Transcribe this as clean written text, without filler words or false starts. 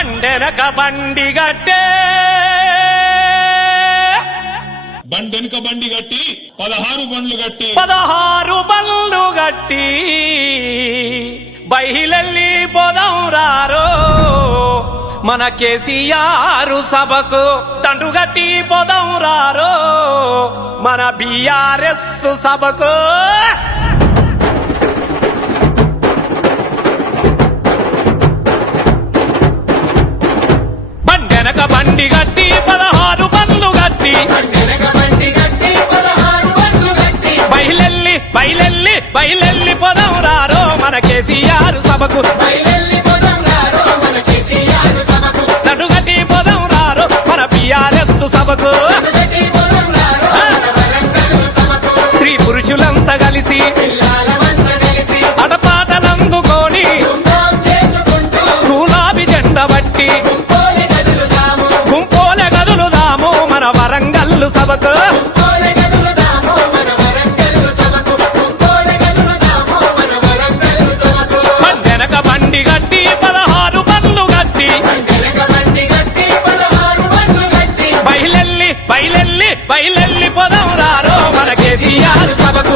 బండెనక బండి గట్టే బండెనక బండి గట్టి 16 బండ్లు గట్టి 16 బండ్లు గట్టి బయలెల్లి పోదాం రారో మన కేసీఆర్ సభకు దండుగట్టి పోదాం రారో మన బీఆర్ఎస్ సభకు బండెనక బండి గట్టి 16 బండ్లు గట్టి బయలెల్లి పోదాం రారో మన కేసీఆర్ సభకు దండుగట్టి పోదాం రారో మన బీఆర్ఎస్ సభకు స్త్రీ పురుషులంతా కలిసి అడపాటలందుకొని గులాబీ జెండ బట్టి గుంపోలే గదులుదాము మన వరంగల్లు సభకు బండెనక బండి గట్టి 16 బండ్లు గట్టి బయలెల్లి పోదాం రారో మన కేసీఆర్ సభకు